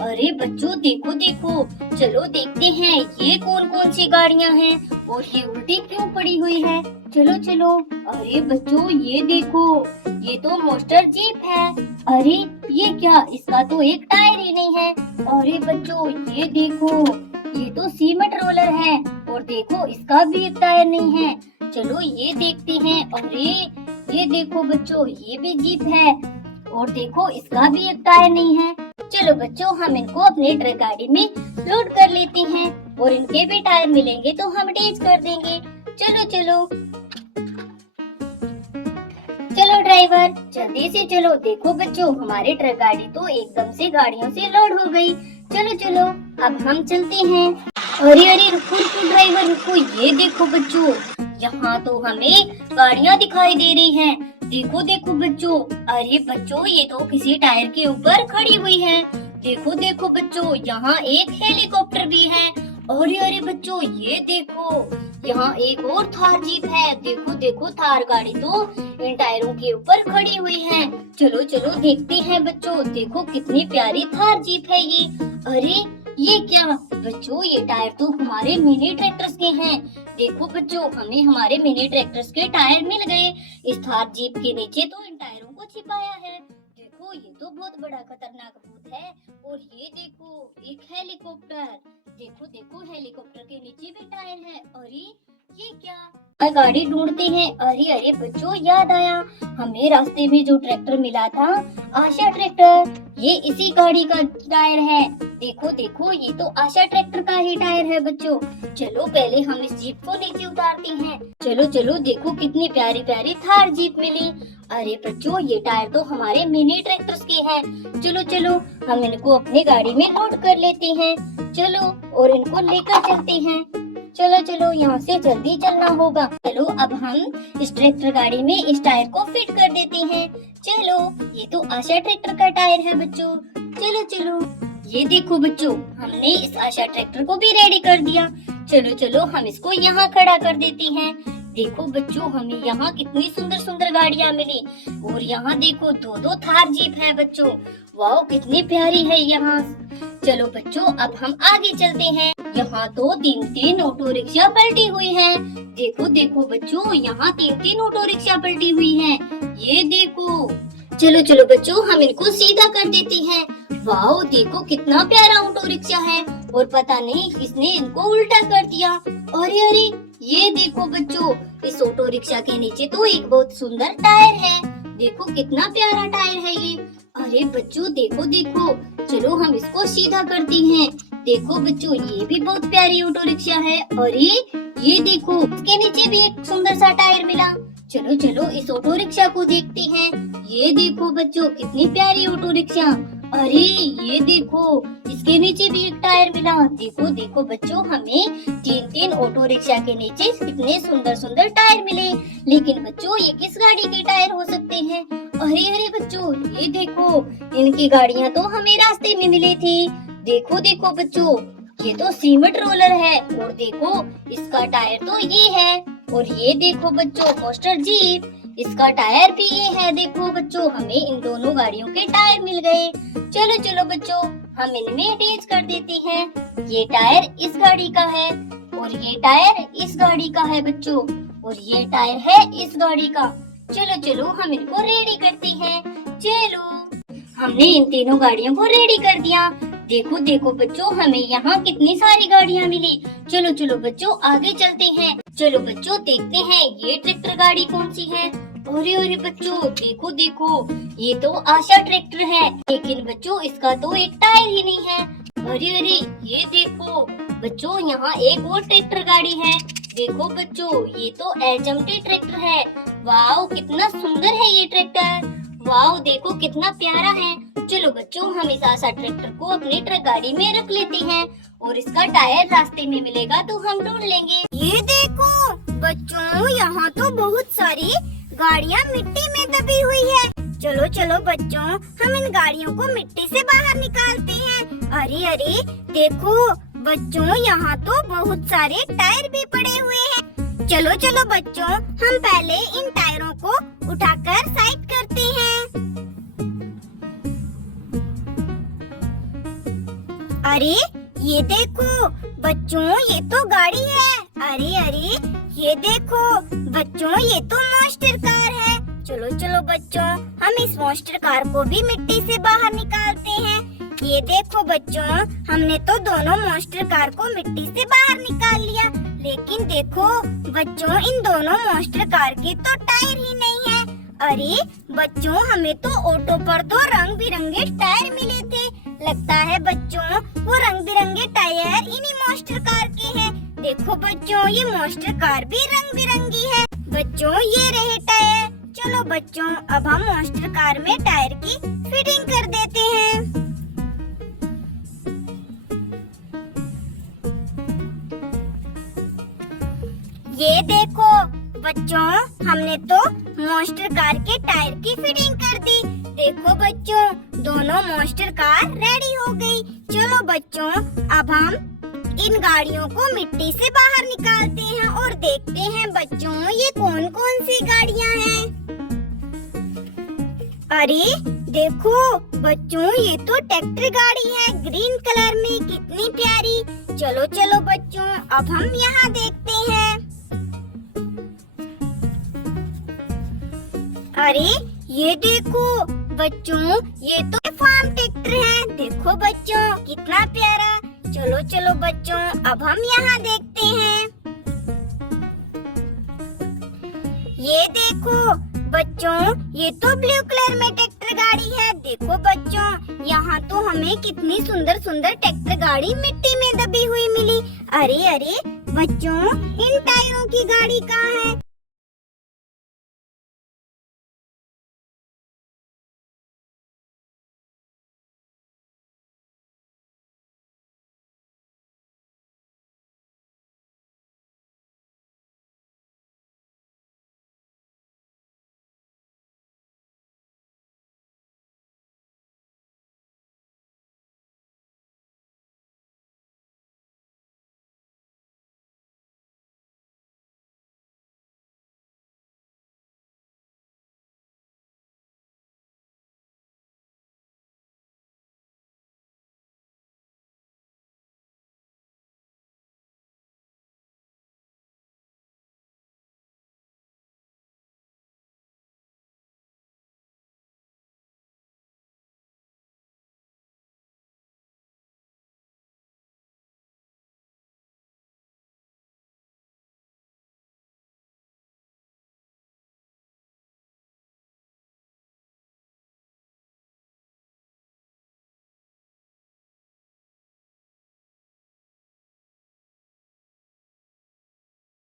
अरे बच्चों देखो देखो, चलो देखते हैं ये कौन कौन सी गाड़ियां हैं और ये उल्टी क्यों पड़ी हुई है। चलो चलो। अरे बच्चों ये देखो, ये तो मोस्टर जीप है। अरे ये क्या, इसका तो एक टायर ही नहीं है। अरे बच्चों ये देखो, ये तो सीमेंट रोलर है और देखो इसका भी एक टायर नहीं है। चलो ये देखते हैं। अरे ये देखो बच्चों, ये भी जीप है और देखो इसका भी एक टायर नहीं है। चलो बच्चों, हम इनको अपने ट्रक गाड़ी में लोड कर लेते हैं और इनके भी टायर मिलेंगे तो हम अटैच कर देंगे। चलो चलो। चलो ड्राइवर, जल्दी से चलो। देखो बच्चों, हमारी ट्रक गाड़ी तो एकदम से गाड़ियों से लोड हो गई। चलो चलो, अब हम चलते हैं। अरे अरे रुको रुको ड्राइवर रुको, ये देखो बच्चों, यहाँ तो हमें गाड़ियाँ दिखाई दे रही हैं। देखो देखो बच्चों, अरे बच्चों ये तो किसी टायर के ऊपर खड़ी हुई है। देखो देखो बच्चों, यहाँ एक हेलीकॉप्टर भी है। अरे अरे बच्चों ये देखो, यहाँ एक और थार जीप है। देखो देखो, थार गाड़ी तो इन टायरों के ऊपर खड़ी हुई है। चलो चलो देखते हैं बच्चों, देखो कितनी प्यारी थार जीप है ये। अरे ये क्या बच्चों, ये टायर तो हमारे मिनी ट्रैक्टर्स के हैं। देखो बच्चों, हमें हमारे मिनी ट्रैक्टर्स के टायर मिल गए। इस थार जीप के नीचे तो इन टायरों को छिपाया है। देखो ये तो बहुत बड़ा खतरनाक भूत है। और ये देखो एक हेलीकॉप्टर। देखो देखो, हेलीकॉप्टर के नीचे भी टायर है। अरे ये क्या, गाड़ी ढूंढते हैं। अरे अरे बच्चों याद आया, हमें रास्ते में जो ट्रैक्टर मिला था, आशा ट्रैक्टर, ये इसी गाड़ी का टायर है। देखो देखो, ये तो आशा ट्रैक्टर का ही टायर है बच्चों। चलो पहले हम इस जीप को नीचे उतारते हैं। चलो चलो, देखो कितनी प्यारी प्यारी थार जीप मिली। अरे बच्चों, ये टायर तो हमारे मिनी ट्रैक्टर्स के हैं। चलो चलो, हम इनको अपनी गाड़ी में लोड कर लेते हैं। चलो और इनको लेकर चलते हैं। चलो चलो, यहाँ से जल्दी चलना होगा। चलो अब हम इस ट्रैक्टर गाड़ी में इस टायर को फिट कर देते हैं। चलो, ये तो आशा ट्रैक्टर का टायर है बच्चों। चलो चलो, ये देखो बच्चों, हमने इस आशा ट्रैक्टर को भी रेडी कर दिया। चलो चलो, हम इसको यहाँ खड़ा कर देते हैं। देखो बच्चों, हमें यहाँ कितनी सुंदर सुंदर गाड़ियाँ मिली और यहाँ देखो दो दो थार जीप है बच्चों। वाह कितनी प्यारी है यहाँ। चलो बच्चों, अब हम आगे चलते हैं। यहाँ तो तीन तीन ऑटो रिक्शा पलटी हुई है। देखो देखो बच्चों, यहाँ तीन तीन ऑटो रिक्शा पलटी हुई है। ये देखो। चलो चलो बच्चों, हम इनको सीधा कर देते हैं। वाह देखो कितना प्यारा ऑटो रिक्शा है और पता नहीं किसने इनको उल्टा कर दिया। अरे अरे ये देखो बच्चों, इस ऑटो रिक्शा के नीचे तो एक बहुत सुंदर टायर है। देखो कितना प्यारा टायर है ये। अरे बच्चों देखो देखो, चलो हम इसको सीधा करते हैं। देखो बच्चों, ये भी बहुत प्यारी ऑटो रिक्शा है। अरे ये देखो, इसके नीचे भी एक सुंदर सा टायर मिला। चलो चलो, इस ऑटो रिक्शा को देखते हैं। ये देखो बच्चों, कितनी प्यारी ऑटो रिक्शा। अरे ये देखो, इसके नीचे भी एक टायर मिला। देखो देखो बच्चों, हमें तीन तीन ऑटो रिक्शा के नीचे कितने सुंदर सुंदर टायर मिले। लेकिन बच्चों, ये किस गाड़ी के टायर हो सकते हैं? अरे अरे बच्चों, ये देखो, इनकी गाड़ियाँ तो हमें रास्ते में मिली थी। देखो देखो बच्चों, ये तो सीमेंट रोलर है और देखो इसका टायर तो ये है। और ये देखो बच्चों, मोस्टर जीप, इसका टायर भी ये है। देखो बच्चों, हमें इन दोनों गाड़ियों के टायर मिल गए। चलो चलो बच्चों, हम इनमें अटैच कर देते हैं। ये टायर इस गाड़ी का है और ये टायर इस गाड़ी का है बच्चों, और ये टायर है इस गाड़ी का। चलो चलो, हम इनको रेडी करते हैं। चलो, हमने इन तीनों गाड़ियों को रेडी कर दिया। देखो देखो बच्चों, हमें यहाँ कितनी सारी गाड़ियाँ मिली। चलो चलो बच्चों, आगे चलते हैं। चलो बच्चों, देखते हैं ये ट्रैक्टर गाड़ी कौन सी है। अरे अरे बच्चों देखो देखो, ये तो आशा ट्रैक्टर है, लेकिन बच्चों इसका तो एक टायर ही नहीं है। अरे अरे ये देखो बच्चों, यहाँ एक और ट्रैक्टर गाड़ी है। देखो बच्चों, ये तो एचएमटी ट्रैक्टर है। वाह कितना सुंदर है ये ट्रैक्टर। वाह देखो कितना प्यारा है। चलो बच्चों, हम इस आशा ट्रैक्टर को अपनी ट्रक गाड़ी में रख लेते हैं और इसका टायर रास्ते में मिलेगा तो हम ढूंढ लेंगे। ये देखो बच्चों, यहाँ तो बहुत सारी गाड़ियाँ मिट्टी में दबी हुई है। चलो चलो बच्चों, हम इन गाड़ियों को मिट्टी से बाहर निकालते हैं। अरे अरे देखो बच्चों, यहाँ तो बहुत सारे टायर भी पड़े हुए हैं। चलो चलो बच्चों, हम पहले इन टायरों को उठाकर साइड करते हैं। अरे ये देखो बच्चों, ये तो गाड़ी है। अरे अरे ये देखो बच्चों, ये तो मॉन्स्टर कार है। चलो चलो बच्चों, हम इस मॉन्स्टर कार को भी मिट्टी से बाहर निकालते हैं। ये देखो बच्चों, हमने तो दोनों मॉन्स्टर कार को मिट्टी से बाहर निकाल लिया। लेकिन देखो बच्चों, इन दोनों मॉन्स्टर कार के तो टायर ही नहीं है। अरे बच्चों, हमें तो ऑटो पर तो रंग बिरंगे टायर मिले थे। लगता है बच्चों, वो रंग बिरंगे टायर इन्हीं मॉन्स्टर कार के हैं। देखो बच्चों, ये मॉन्स्टर कार भी रंग बिरंगी है। बच्चों, ये रहे टायर। चलो बच्चों, अब हम मॉन्स्टर कार में टायर की फिटिंग कर देते हैं। ये देखो बच्चों, हमने तो मॉन्स्टर कार के टायर की फिटिंग कर दी। देखो बच्चों, दोनों मॉन्स्टर कार रेडी हो गई। चलो बच्चों, अब हम इन गाड़ियों को मिट्टी से बाहर निकालते हैं और देखते हैं बच्चों, ये कौन कौन सी गाड़ियां हैं। अरे देखो बच्चों, ये तो ट्रैक्टर गाड़ी है ग्रीन कलर में, कितनी प्यारी। चलो चलो बच्चों, अब हम यहाँ देखते हैं। अरे ये देखो बच्चों, ये तो फार्म ट्रैक्टर है। देखो बच्चों, कितना प्यारा। चलो चलो बच्चों, अब हम यहाँ देखते हैं। ये देखो बच्चों, ये तो ब्लू कलर में ट्रैक्टर गाड़ी है। देखो बच्चों, यहाँ तो हमें कितनी सुंदर सुंदर ट्रैक्टर गाड़ी मिट्टी में दबी हुई मिली। अरे अरे बच्चों, इन टायरों की गाड़ी कहाँ है?